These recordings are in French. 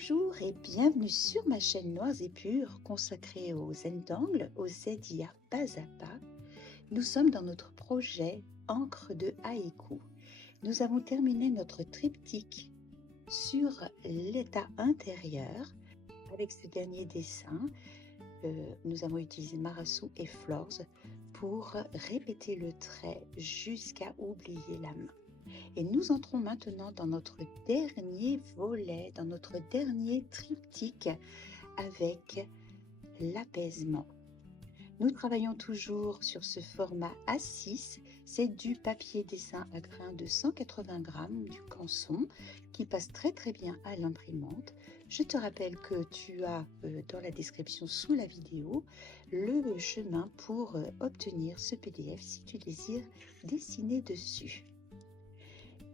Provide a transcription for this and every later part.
Bonjour et bienvenue sur ma chaîne Noirs et Purs consacrée aux Zentangle, aux ZIA pas à pas. Nous sommes dans notre projet Encre de haïku. Nous avons terminé notre triptyque sur l'état intérieur. Avec ce dernier dessin, nous avons utilisé Marasu et Flores pour répéter le trait jusqu'à oublier la main. Et nous entrons maintenant dans notre dernier volet, dans notre dernier triptyque avec l'apaisement. Nous travaillons toujours sur ce format A6, c'est du papier dessin à grains de 180 grammes, du Canson, qui passe très bien à l'imprimante. Je te rappelle que tu as dans la description sous la vidéo le chemin pour obtenir ce PDF si tu désires dessiner dessus.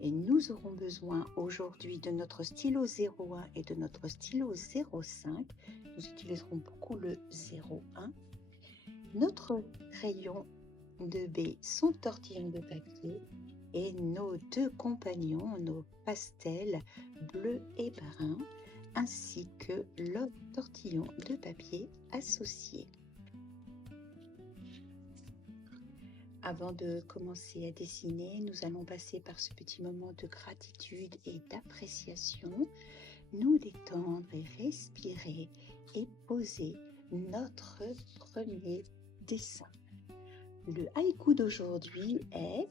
Et nous aurons besoin aujourd'hui de notre stylo 01 et de notre stylo 05. Nous utiliserons beaucoup le 01. Notre crayon de baie, son tortillon de papier et nos deux compagnons, nos pastels bleu et brun, ainsi que le tortillon de papier associé. Avant de commencer à dessiner, nous allons passer par ce petit moment de gratitude et d'appréciation, nous détendre et respirer et poser notre premier dessin. Le haïku d'aujourd'hui est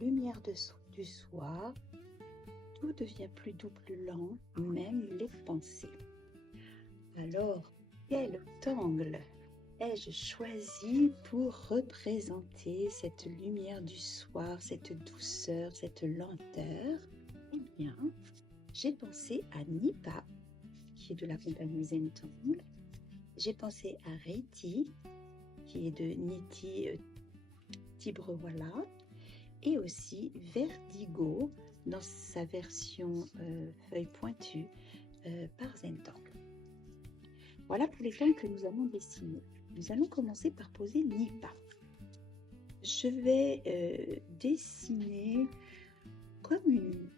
lumière du soir, tout devient plus doux, plus lent, même les pensées. Alors, quel rectangle ai-je choisi pour représenter cette lumière du soir, cette douceur, cette lenteur? Eh bien, j'ai pensé à Nipa, qui est de la compagnie Zentangle. J'ai pensé à Reiti, qui est de Niti Tibrewala, et aussi Vertigo dans sa version feuille pointue par Zentangle. Voilà pour les formes que nous allons dessiner. Nous allons commencer par poser Nipa. Je vais dessiner comme une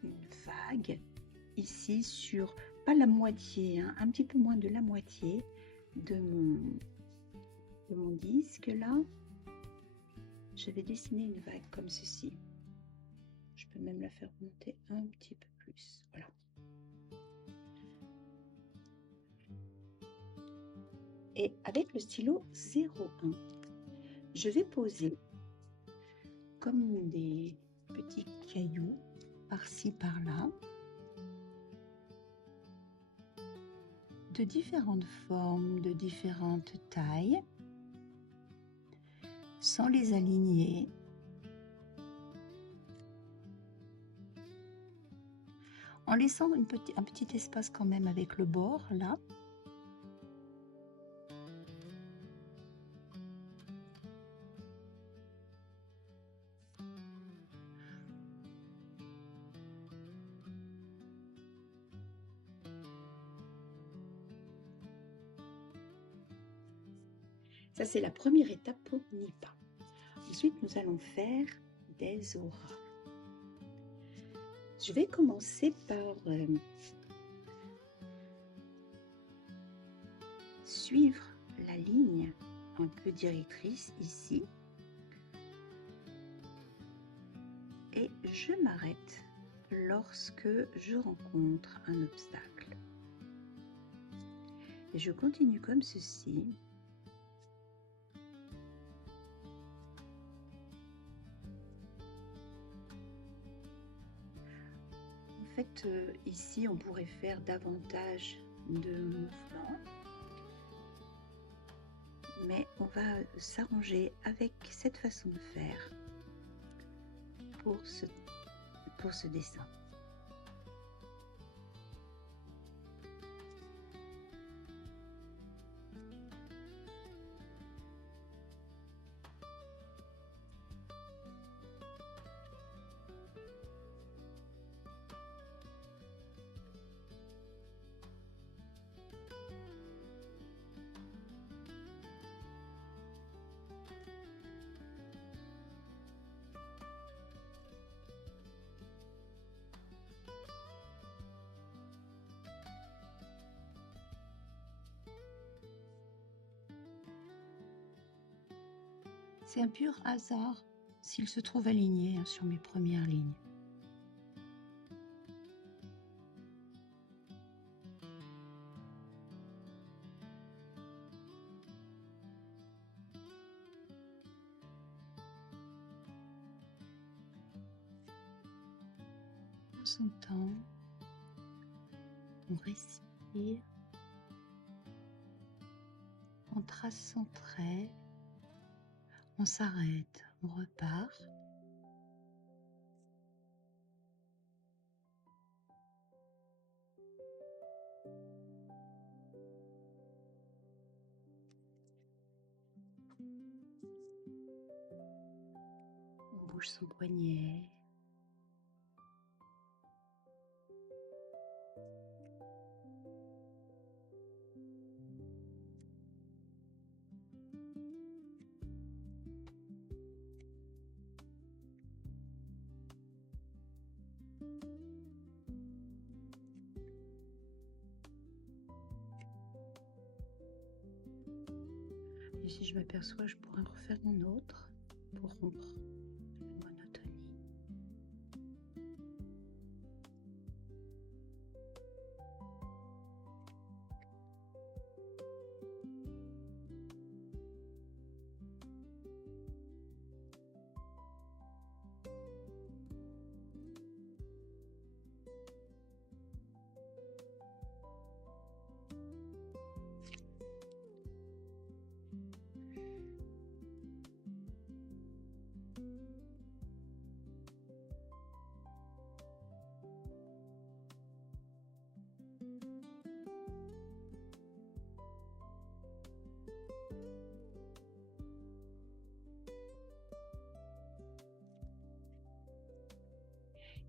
vague ici sur, pas la moitié, hein, un petit peu moins de la moitié de mon disque là. Je vais dessiner une vague comme ceci. Je peux même la faire monter un petit peu plus. Voilà. Et avec le stylo 01, je vais poser comme des petits cailloux par-ci, par-là, de différentes formes, de différentes tailles, sans les aligner, en laissant un petit espace quand même avec le bord là. Ça, c'est la première étape pour Nipa. Ensuite, nous allons faire des auras. Je vais commencer par suivre la ligne un peu directrice ici. Et je m'arrête lorsque je rencontre un obstacle. Et je continue comme ceci. En fait, ici, on pourrait faire davantage de mouvements, mais on va s'arranger avec cette façon de faire pour ce dessin. C'est un pur hasard s'il se trouve aligné sur mes premières lignes. On s'entend, on respire, on trace son trait, on s'arrête, on repart. On bouge son poignet. Et si je m'aperçois, je pourrais en refaire un autre pour rompre la monotonie.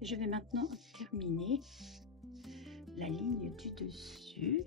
Je vais maintenant terminer la ligne du dessus.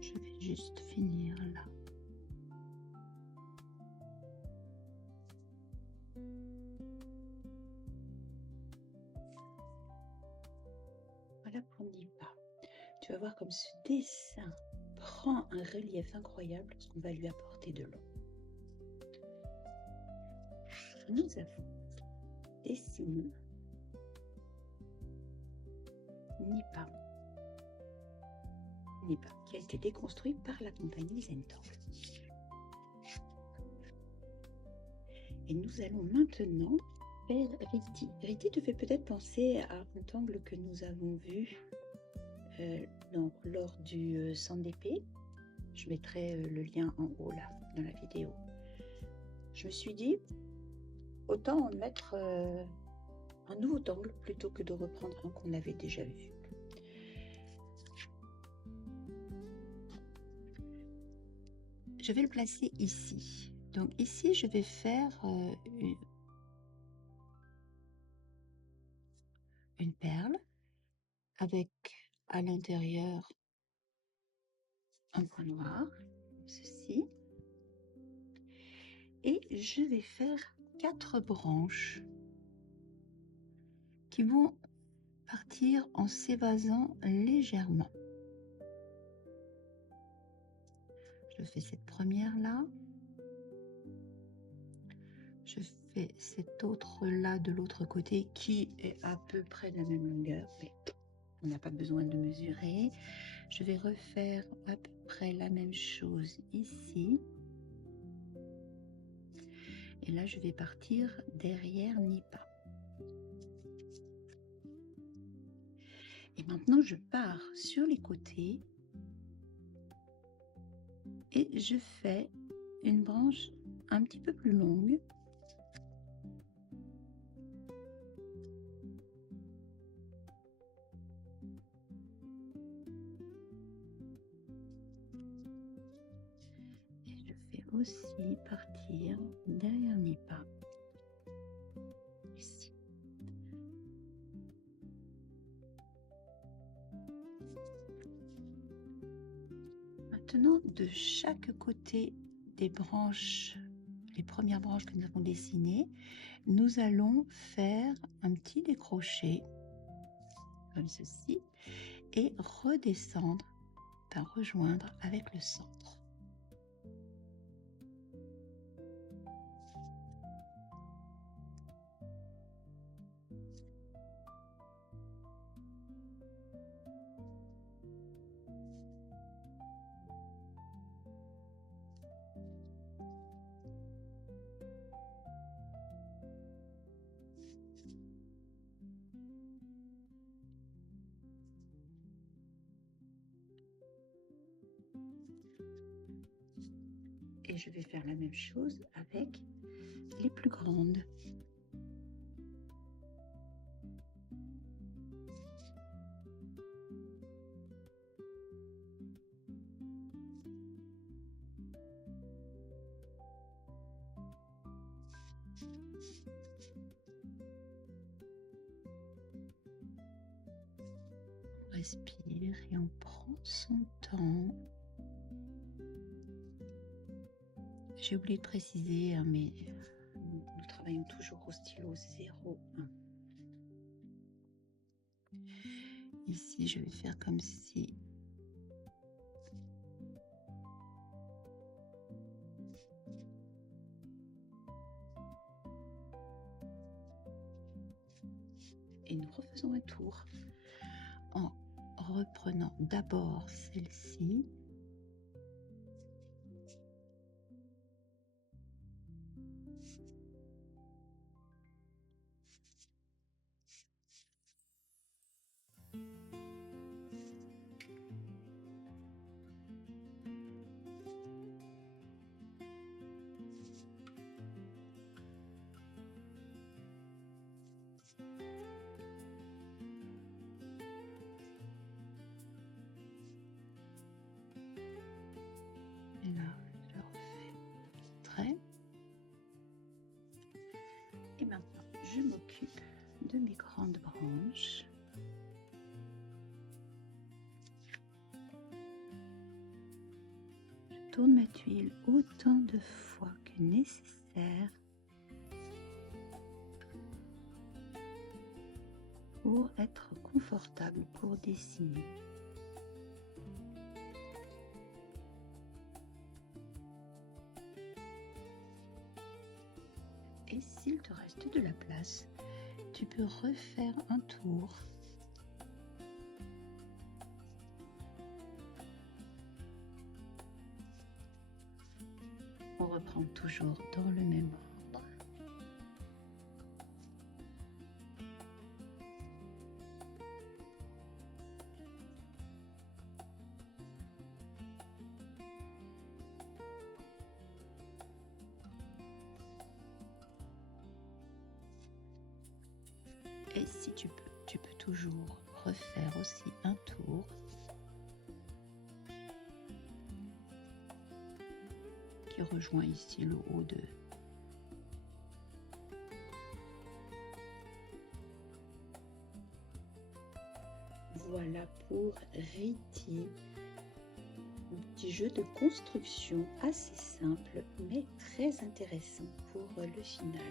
Je vais juste finir là. Voilà pour Nipa. Tu vas voir comme ce dessin prend un relief incroyable lorsqu'on va lui apporter de l'eau. Nous avons dessiné Nipa. Nipa, qui a été déconstruit par la compagnie Zentangle. Et nous allons maintenant faire Riti. Riti te fait peut-être penser à un tangle que nous avons vu lors du sang d'épée. Je mettrai le lien en haut là, dans la vidéo. Je me suis dit, autant en mettre un nouveau tangle plutôt que de reprendre un qu'on avait déjà vu. Je vais le placer ici. Donc ici, je vais faire une perle avec à l'intérieur un point noir, comme ceci. Et je vais faire 4 branches qui vont partir en s'évasant légèrement. Je fais cette première là. Je fais cette autre là de l'autre côté qui est à peu près de la même longueur, mais on n'a pas besoin de mesurer. Je vais refaire à peu près la même chose ici. Et là, je vais partir derrière Nipa. Et maintenant, je pars sur les côtés et je fais une branche un petit peu plus longue. aussi partir derrière mes pas. Ici. Maintenant, de chaque côté des branches, les premières branches que nous avons dessinées, nous allons faire un petit décroché, comme ceci, et redescendre, rejoindre avec le centre. Et je vais faire la même chose avec les plus grandes. On respire et on prend son temps. J'ai oublié de préciser, mais nous travaillons toujours au stylo 0,1. Ici, je vais faire comme si et nous refaisons un tour en reprenant d'abord celle-ci. Et là, je refais un petit trait. Et maintenant, je m'occupe de mes grandes branches. Je tourne ma tuile autant de fois que nécessaire pour être confortable pour dessiner. Et s'il te reste de la place, tu peux refaire un tour. On reprend toujours dans le même ordre. Et si tu peux toujours refaire aussi un tour. Qui rejoint ici le haut de voilà pour Riti, un petit jeu de construction assez simple mais très intéressant pour le final.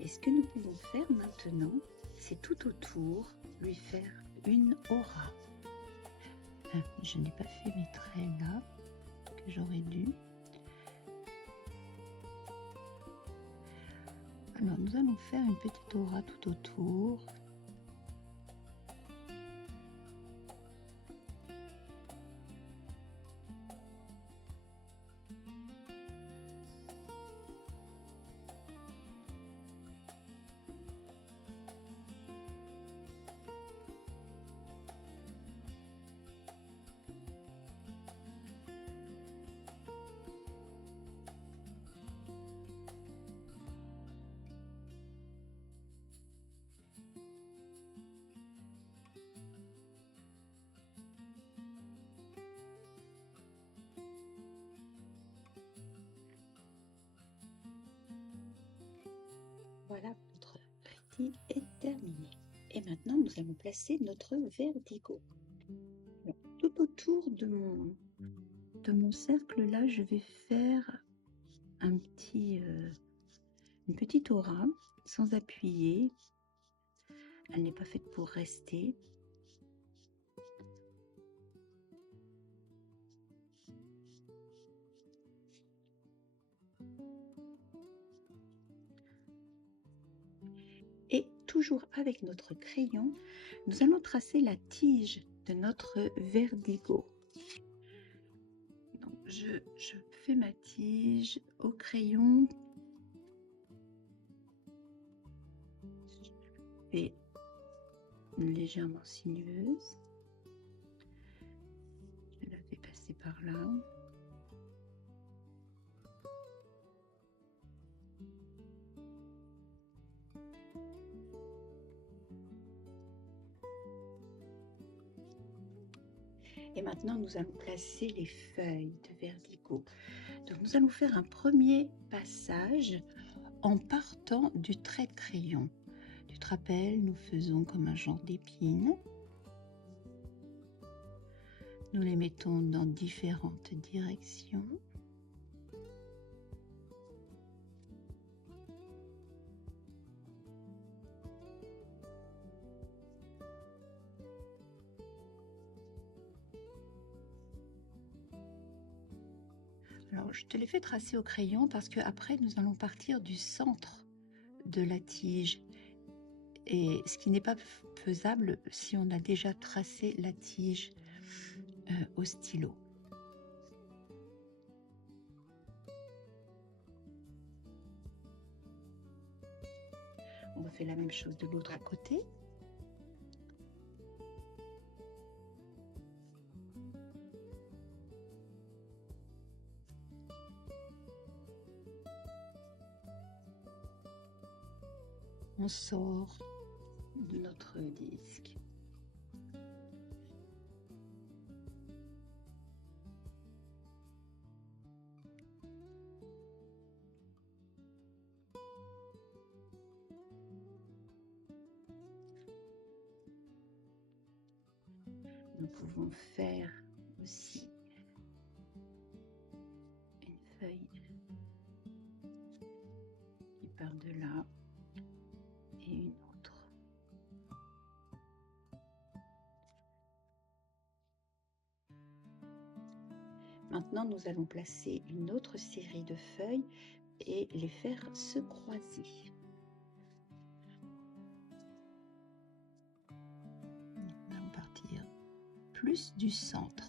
Et ce que nous pouvons faire maintenant, c'est tout autour lui faire une aura. Je n'ai pas fait mes traits là que j'aurais dû. Alors nous allons faire une petite aura tout autour. Voilà, notre partie est terminée. Et maintenant, nous allons placer notre verdigo. Alors, tout autour de mon cercle là, je vais faire une petite aura sans appuyer. Elle n'est pas faite pour rester. Et toujours avec notre crayon, nous allons tracer la tige de notre verdigo. Donc, je fais ma tige au crayon. Je fais légèrement sinueuse. Je la fais passer par là. Et maintenant, nous allons placer les feuilles de verdigo. Donc, nous allons faire un premier passage en partant du trait de crayon. Tu te rappelles, nous faisons comme un genre d'épines. Nous les mettons dans différentes directions. Alors, je te les fais tracer au crayon parce que après nous allons partir du centre de la tige. Et ce qui n'est pas faisable si on a déjà tracé la tige au stylo. On va faire la même chose de l'autre côté. On sort de notre disque. Nous pouvons faire aussi une feuille qui part de là et une autre. Maintenant, nous allons placer une autre série de feuilles et les faire se croiser. Nous allons partir plus du centre.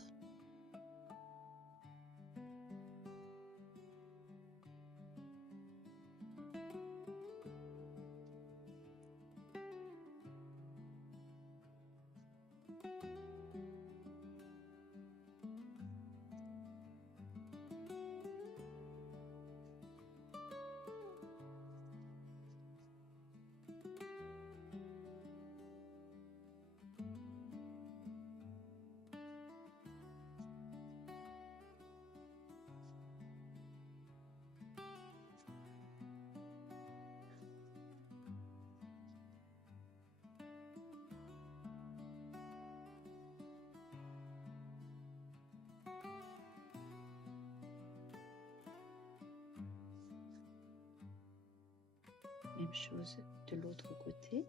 Même chose de l'autre côté.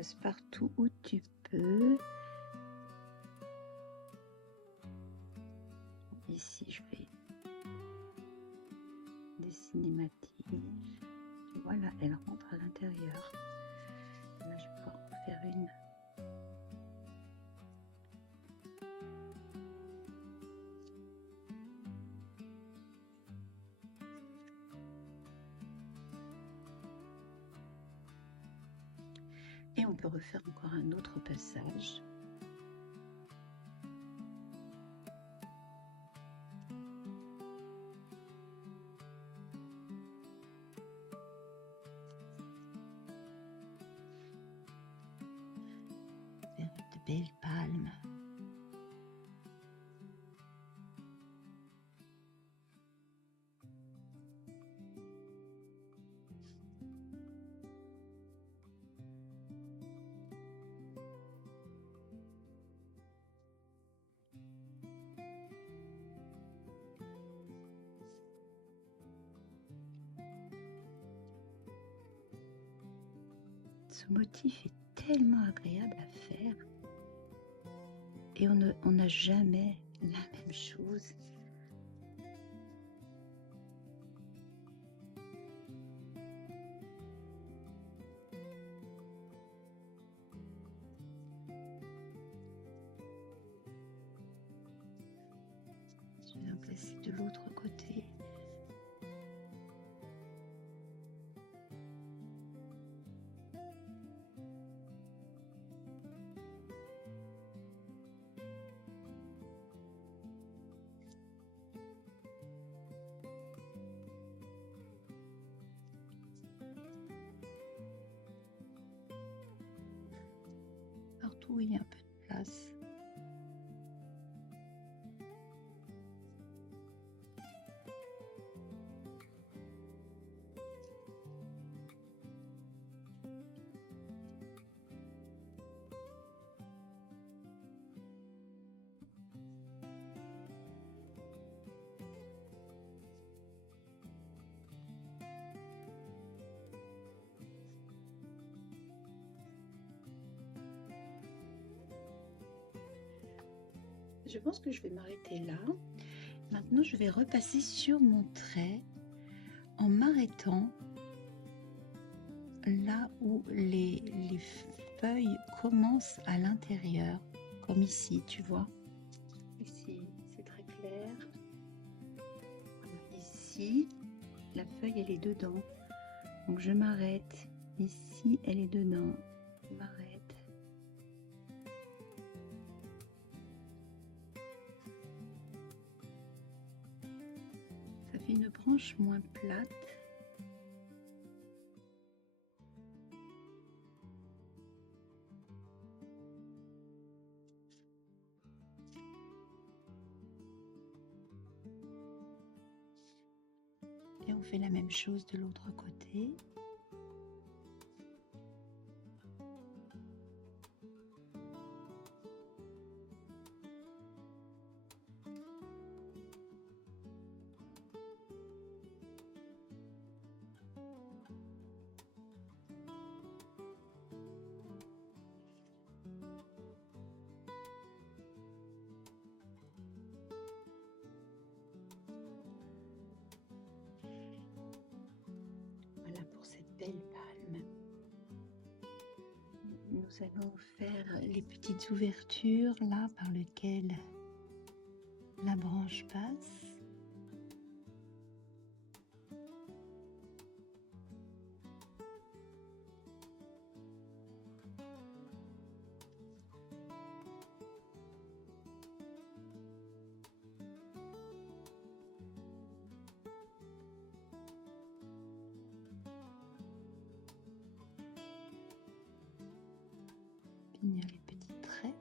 Passe partout où tu peux. Ici, je vais dessiner ma tige. Voilà, elle rentre à l'intérieur. Là, je vais pouvoir en faire une. Et on peut refaire encore un autre passage. Faire de belles palmes. Ce motif est tellement agréable à faire et on n'a jamais la même chose. Je vais en placer de l'autre côté. Partout où il y a un peu de place. Je pense que je vais m'arrêter là. Maintenant, je vais repasser sur mon trait en m'arrêtant là où les feuilles commencent à l'intérieur, comme ici, tu vois. Ici, c'est très clair. Ici, la feuille, elle est dedans. Donc, je m'arrête. Ici, elle est dedans. Je m'arrête. Ça fait une branche moins plate. Et on fait la même chose de l'autre côté. Voilà pour cette belle palme. Nous allons faire les petites ouvertures là par lesquelles la branche passe. Finir les petits traits.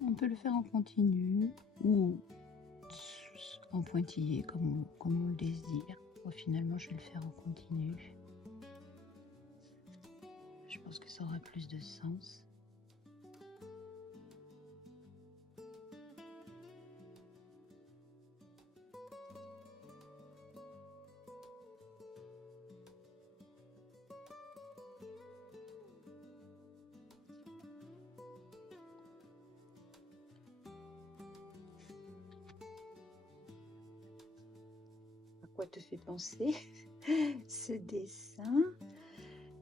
On peut le faire en continu ou en pointillé comme on le désire. Bon, finalement, je vais le faire en continu. Je pense que ça aura plus de sens. quoi te fait penser ce dessin?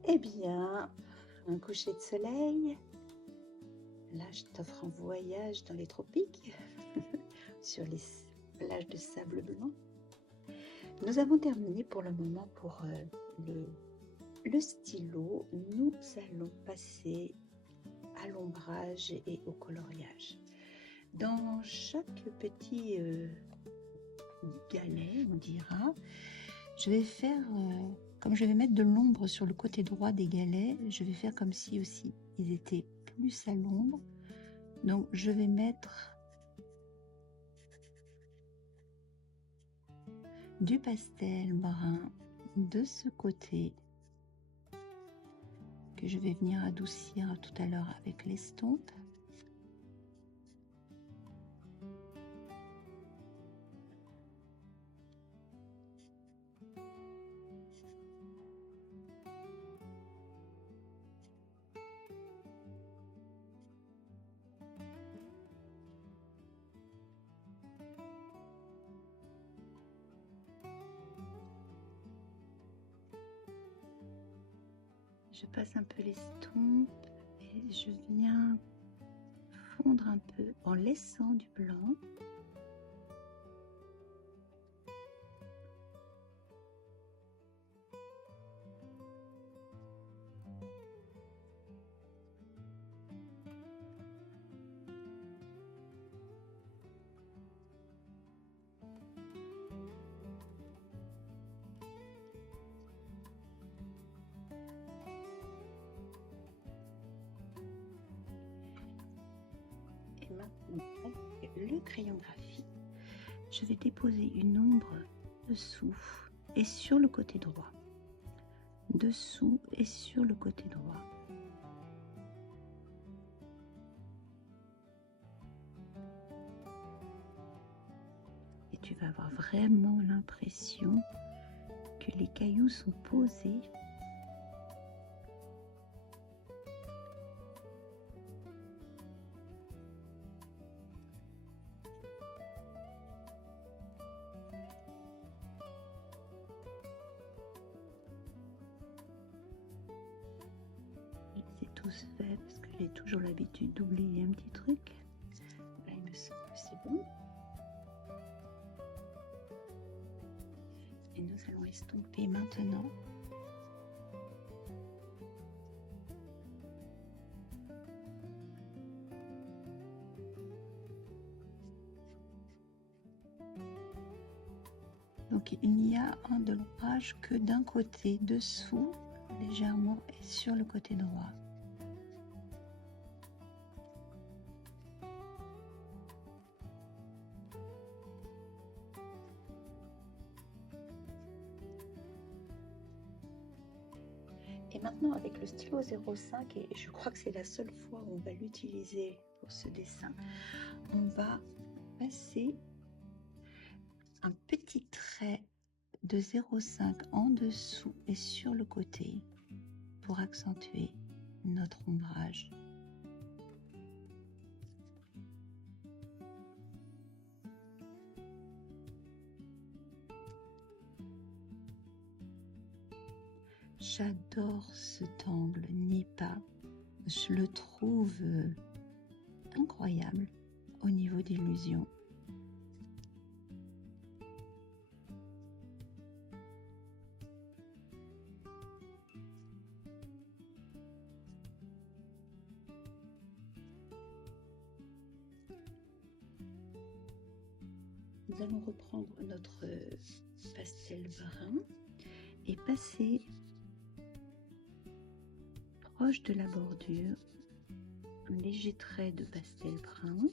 Eh bien, un coucher de soleil. Là, je t'offre un voyage dans les tropiques, sur les plages de sable blanc. Nous avons terminé pour le moment pour le stylo. Nous allons passer à l'ombrage et au coloriage. Dans chaque petit galet, on dira, je vais faire, comme je vais mettre de l'ombre sur le côté droit des galets, je vais faire comme si aussi ils étaient plus à l'ombre. Donc je vais mettre du pastel brun de ce côté que je vais venir adoucir tout à l'heure avec l'estompe. Je passe un peu l'estompe et je viens fondre un peu en laissant du blanc. Et maintenant, avec le crayon graphite, je vais déposer une ombre dessous et sur le côté droit. Dessous et sur le côté droit. Et tu vas avoir vraiment l'impression que les cailloux sont posés. C'est tous fait parce que j'ai toujours l'habitude d'oublier un petit truc. Là, il me semble que c'est bon. Et nous allons estomper maintenant. Donc il n'y a un de l'ombrage que d'un côté, dessous, légèrement, et sur le côté droit. Et maintenant avec le stylo 05, et je crois que c'est la seule fois où on va l'utiliser pour ce dessin, on va passer un petit trait de 0,5 en dessous et sur le côté pour accentuer notre ombrage. J'adore cet angle Nipa, je le trouve incroyable au niveau d'illusion. Nous allons reprendre notre pastel brun et passer proche de la bordure un léger trait de pastel brun.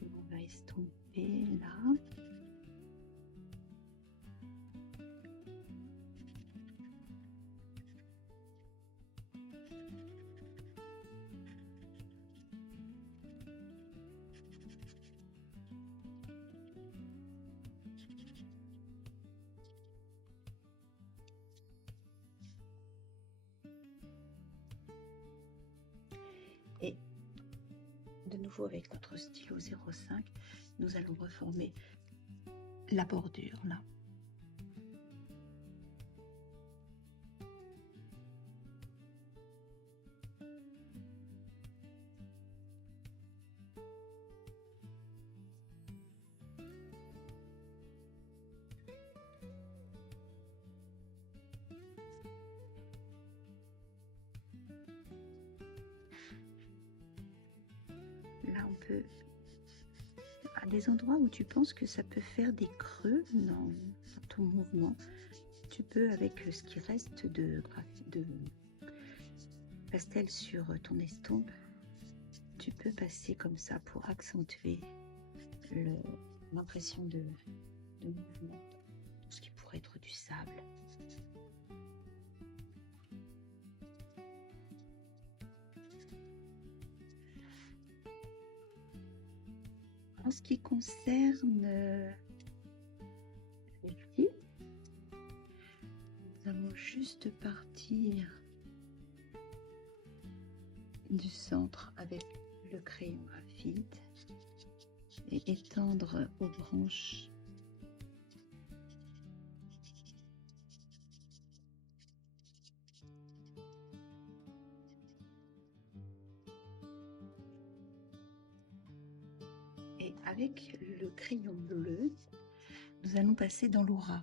On va estomper là. nouveau avec notre stylo 05, nous allons reformer la bordure là. Là, on peut, à des endroits où tu penses que ça peut faire des creux dans ton mouvement, tu peux, avec ce qui reste de pastel sur ton estompe, tu peux passer comme ça pour accentuer l'impression de mouvement, tout ce qui pourrait être du sable. En ce qui concerne les pieds, nous allons juste partir du centre avec le crayon graphite et étendre aux branches et avec le crayon bleu, nous allons passer dans l'aura.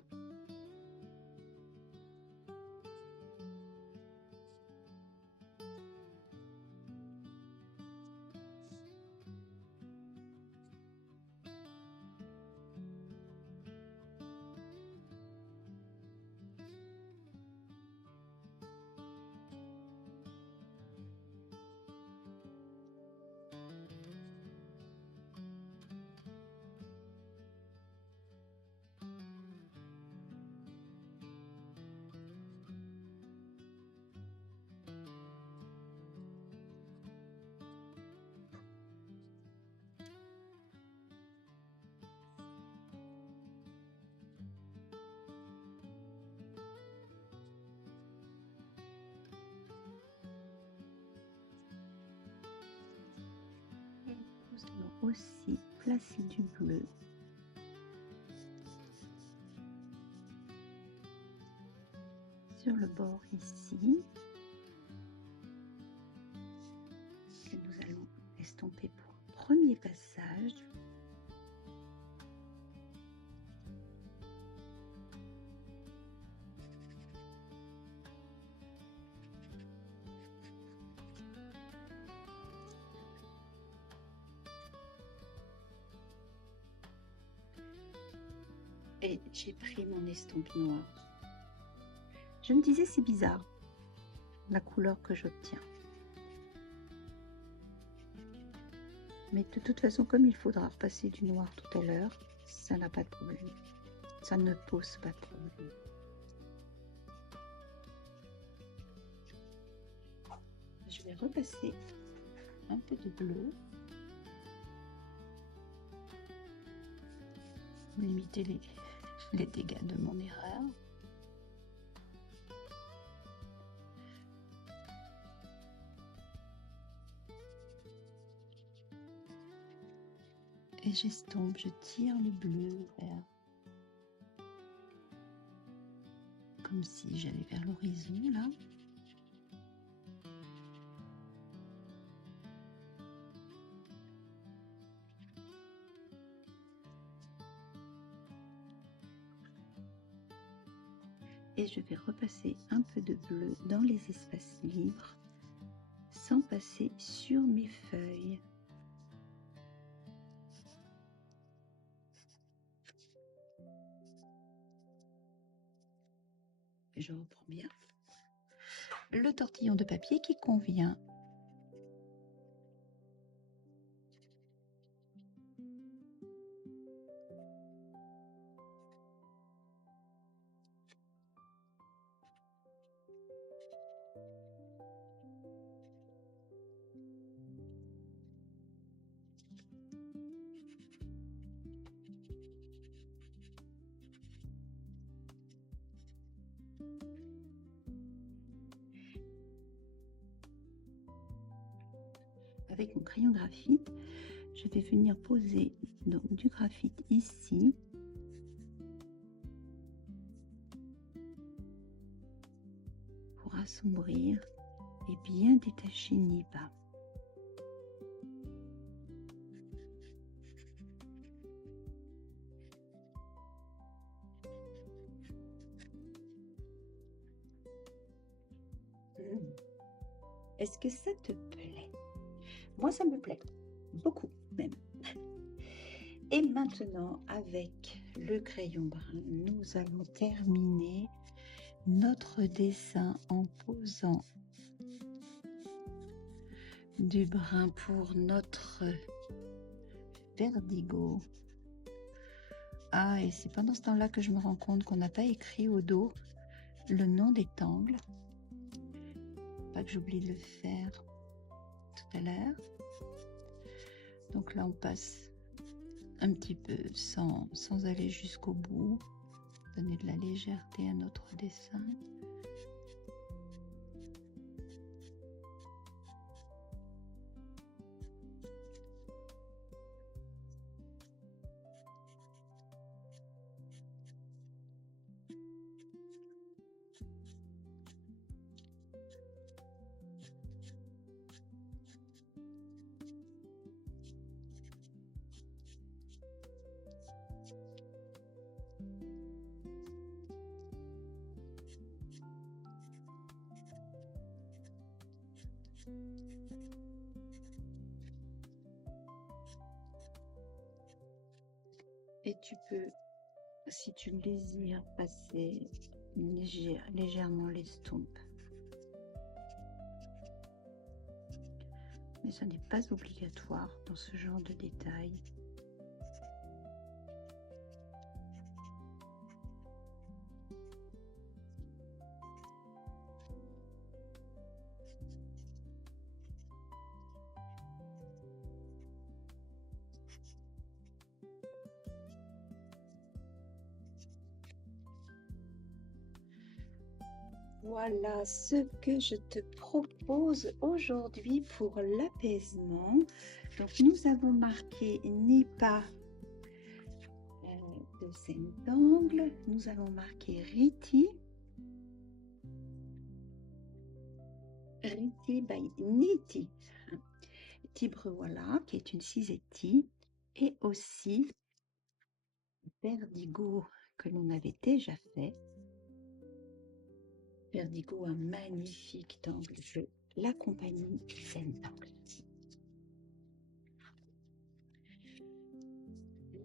Nous allons aussi placer du bleu sur le bord ici, que nous allons estomper pour un premier passage. Et j'ai pris mon estompe noire. Je me disais, c'est bizarre, la couleur que j'obtiens. Mais de toute façon, comme il faudra repasser du noir tout à l'heure, ça n'a pas de problème. Ça ne pose pas de problème. Je vais repasser un peu de bleu. Limiter les dégâts de mon erreur. Et j'estompe, je tire le bleu vers, comme si j'allais vers l'horizon là. Et je vais repasser un peu de bleu dans les espaces libres sans passer sur mes feuilles. Je reprends bien le tortillon de papier qui convient. avec mon crayon graphite, je vais venir poser donc du graphite ici. Pour assombrir et bien détacher Nipa. Est-ce que ça te plaît? Moi, ça me plaît. Beaucoup, même. Et maintenant, avec le crayon brun, nous allons terminer notre dessin en posant du brun pour notre verdigo. Ah, et c'est pendant ce temps-là que je me rends compte qu'on n'a pas écrit au dos le nom des tangles. Pas que j'oublie de le faire tout à l'heure. Donc là, on passe un petit peu sans aller jusqu'au bout, donner de la légèreté à notre dessin. Et tu peux, si tu le désires, passer légèrement l'estompe. Mais ça n'est pas obligatoire dans ce genre de détails. Voilà ce que je te propose aujourd'hui pour l'apaisement. Donc, nous avons marqué Nipa de Zentangle. Nous avons marqué Riti. Riti by Niti. Tibre-voilà, qui est une cisetti. Et aussi Verdigo, que l'on avait déjà fait. Verdigo, un magnifique tangle de la compagnie Zentangle.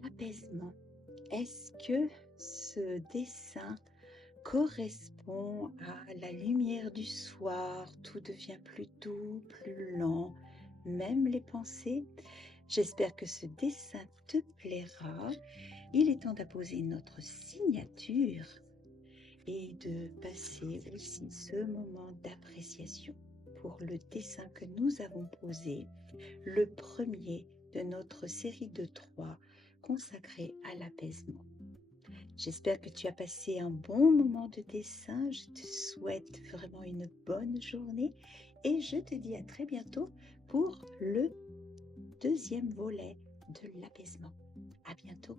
L'apaisement. Est-ce que ce dessin correspond à la lumière du soir? Tout devient plus doux, plus lent, même les pensées. J'espère que ce dessin te plaira. Il est temps d'apposer notre signature et de passer aussi ce moment d'appréciation pour le dessin que nous avons posé, le premier de notre série de 3 consacré à l'apaisement. J'espère que tu as passé un bon moment de dessin. Je te souhaite vraiment une bonne journée et je te dis à très bientôt pour le deuxième volet de l'apaisement. À bientôt.